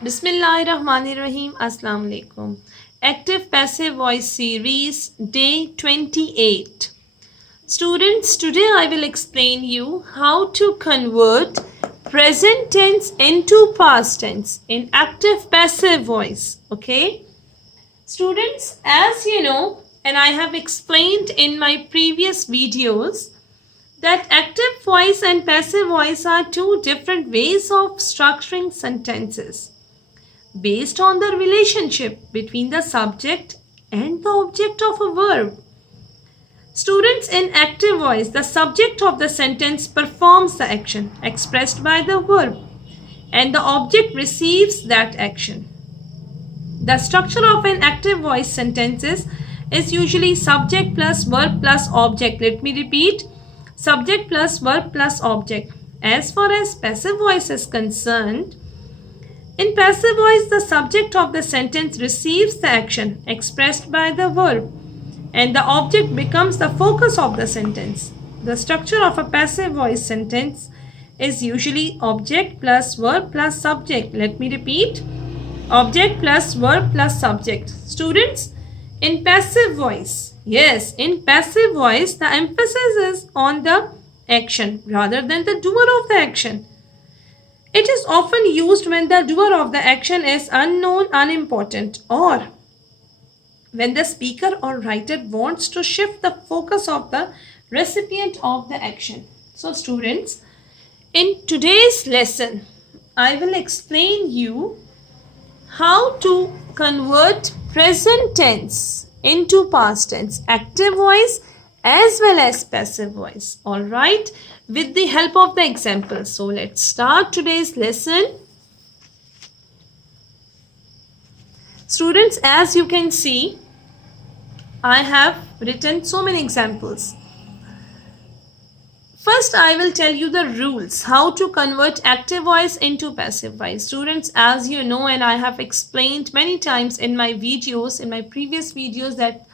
Bismillahirrahmanirrahim. Assalamu alaikum. Active Passive Voice Series, day 28. Students, today I will explain you how to convert present tense into past tense in active passive voice. Okay? Students, as you know, and I have explained in my previous videos, that active voice and passive voice are two different ways of structuring sentences based on the relationship between the subject and the object of a verb. Students, in active voice, the subject of the sentence performs the action expressed by the verb and the object receives that action. The structure of an active voice sentence is usually subject plus verb plus object. Let me repeat, subject plus verb plus object. As far as passive voice is concerned, in passive voice, the subject of the sentence receives the action expressed by the verb and the object becomes the focus of the sentence. The structure of a passive voice sentence is usually object plus verb plus subject. Let me repeat, object plus verb plus subject. Students, in passive voice, yes, in passive voice, the emphasis is on the action rather than the doer of the action. It is often used when the doer of the action is unknown, unimportant, or when the speaker or writer wants to shift the focus of the recipient of the action. So students, in today's lesson, I will explain you how to convert present tense into past tense, active voice as well as passive voice. All right, with the help of the example. So let's start today's lesson. Students, as you can see, I have written so many examples. First, I will tell you the rules, how to convert active voice into passive voice. Students, as you know, and I have explained many times in my videos, in my previous videos, that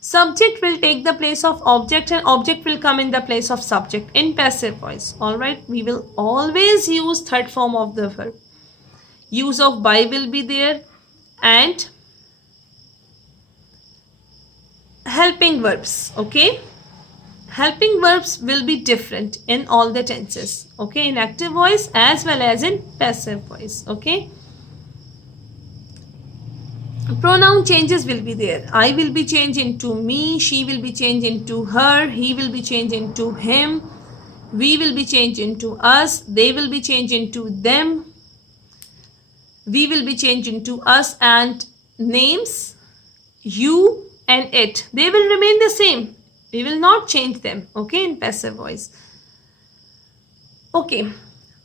subject will take the place of object and object will come in the place of subject in passive voice. All right, we will always use third form of the verb. Use of by will be there and helping verbs. Okay, helping verbs will be different in all the tenses. Okay, in active voice as well as in passive voice. Okay, pronoun changes will be there. I will be changed into me, she will be changed into her, he will be changed into him, we will be changed into us, they will be changed into them, we will be changed into us, and names, you and it, they will remain the same. We will not change them, okay, in passive voice. Okay,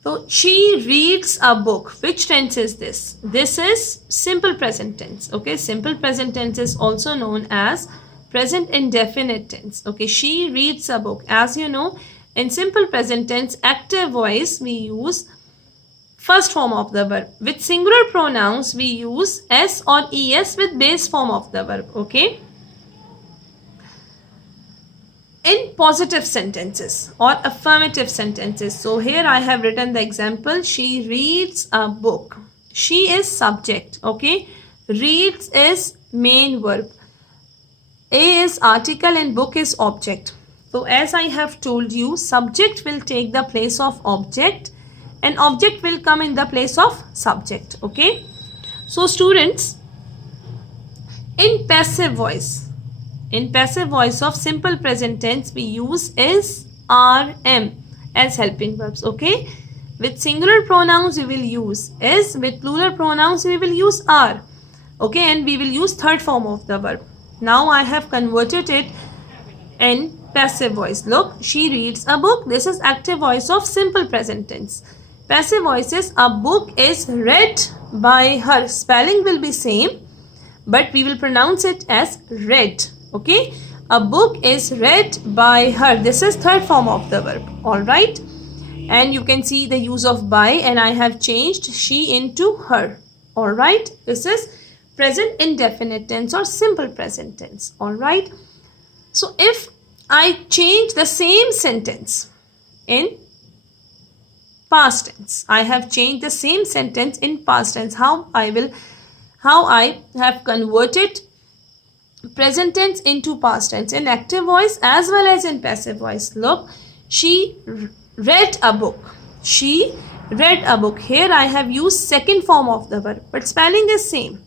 so she reads a book. Which tense is this? This is simple present tense. Okay, simple present tense is also known as present indefinite tense. Okay, she reads a book. As you know, in simple present tense, active voice, we use first form of the verb. With singular pronouns, we use s or es with base form of the verb. Okay. In positive sentences or affirmative sentences, so here I have written the example, she reads a book. She is subject. Okay, reads is main verb, a is article and book is object. So as I have told you, subject will take the place of object and object will come in the place of subject. Okay, so students, in passive voice, in passive voice of simple present tense, we use is, are, am as helping verbs. Okay, with singular pronouns we will use is, with plural pronouns we will use are. Okay, and we will use third form of the verb. Now I have converted it in passive voice. Look, she reads a book. This is active voice of simple present tense. Passive voice is, a book is read by her. Spelling will be same, but we will pronounce it as read. Okay, a book is read by her. This is third form of the verb. All right, and you can see the use of by, and I have changed she into her. All right, this is present indefinite tense or simple present tense. All right, so if I change the same sentence in past tense. I have changed the same sentence in past tense. How I have converted present tense into past tense in active voice as well as in passive voice. Look, she read a book. She read a book. Here I have used second form of the verb, but spelling is same.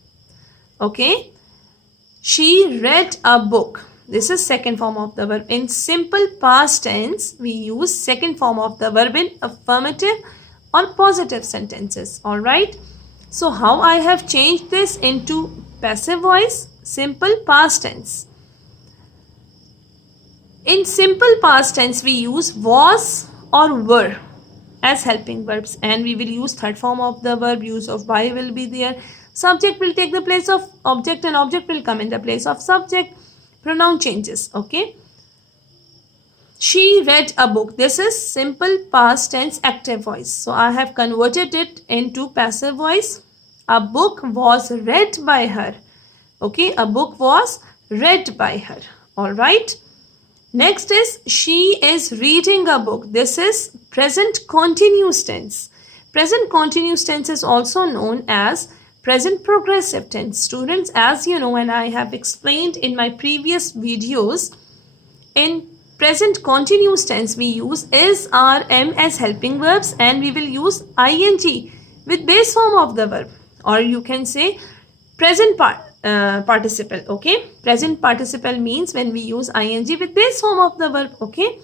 Okay, she read a book. This is second form of the verb. In simple past tense, we use second form of the verb in affirmative or positive sentences. All right. So how I have changed this into passive voice? Simple past tense. In simple past tense, we use was or were as helping verbs, and we will use third form of the verb. Use of by will be there. Subject will take the place of object and object will come in the place of subject. Pronoun changes. Okay. She read a book. This is simple past tense active voice. So I have converted it into passive voice. A book was read by her. Okay, a book was read by her. All right. Next is she is reading a book. This is present continuous tense. Present continuous tense is also known as present progressive tense. Students, as you know, and I have explained in my previous videos, in present continuous tense we use is, are, am as helping verbs, and we will use ing with base form of the verb, or you can say present participle. Okay, present participle means when we use ing with base form of the verb. Okay,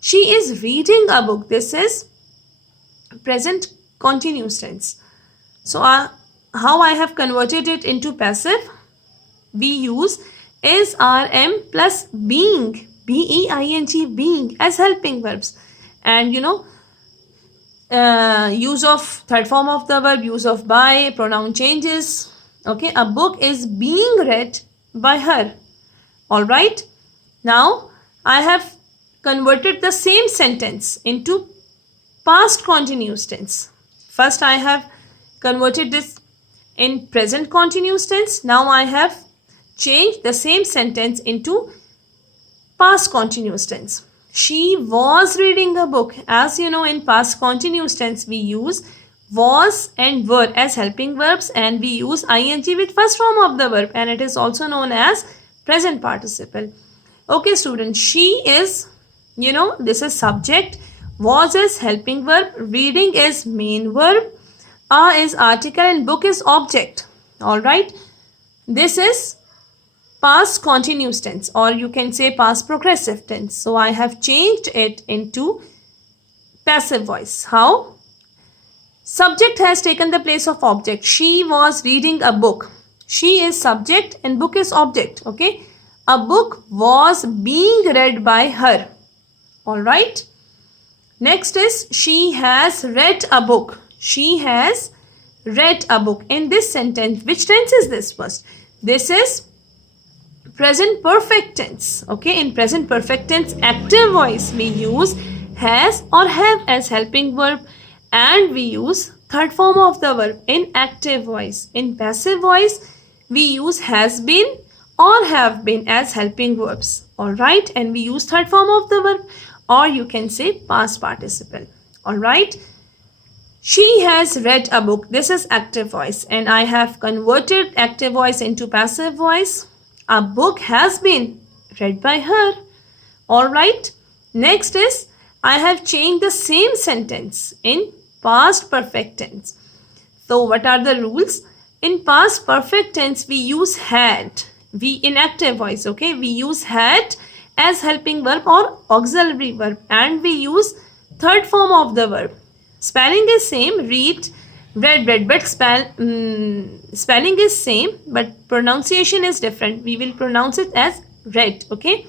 she is reading a book. This is present continuous tense. So how I have converted it into passive? We use is, are, am plus being, being, being as helping verbs, and you know, use of third form of the verb, use of by, pronoun changes. Okay, a book is being read by her. All right. Now I have converted the same sentence into past continuous tense. First I have converted this in present continuous tense. Now I have changed the same sentence into past continuous tense. She was reading a book. As you know, in past continuous tense we use was and were as helping verbs, and we use ing with first form of the verb, and it is also known as present participle. Okay students, she is, you know, this is subject, was is helping verb, reading is main verb, a is article, and book is object. All right, this is past continuous tense, or you can say past progressive tense. So I have changed it into passive voice. How? Subject has taken the place of object. She was reading a book. She is subject and book is object. Okay, a book was being read by her. All right, next is she has read a book. She has read a book. In this sentence, which tense is this first? This is present perfect tense. Okay, in present perfect tense active voice we use has or have as helping verb, and we use third form of the verb in active voice. In passive voice we use has been or have been as helping verbs. All right, and we use third form of the verb, or you can say past participle. All right, she has read a book. This is active voice, and I have converted active voice into passive voice. A book has been read by her. All right, next is I have changed the same sentence in past perfect tense. So what are the rules? In past perfect tense we use had. We in active voice, okay, we use had as helping verb or auxiliary verb, and we use third form of the verb. Spelling is same, read, read, but spelling is same, but pronunciation is different. We will pronounce it as read. Okay,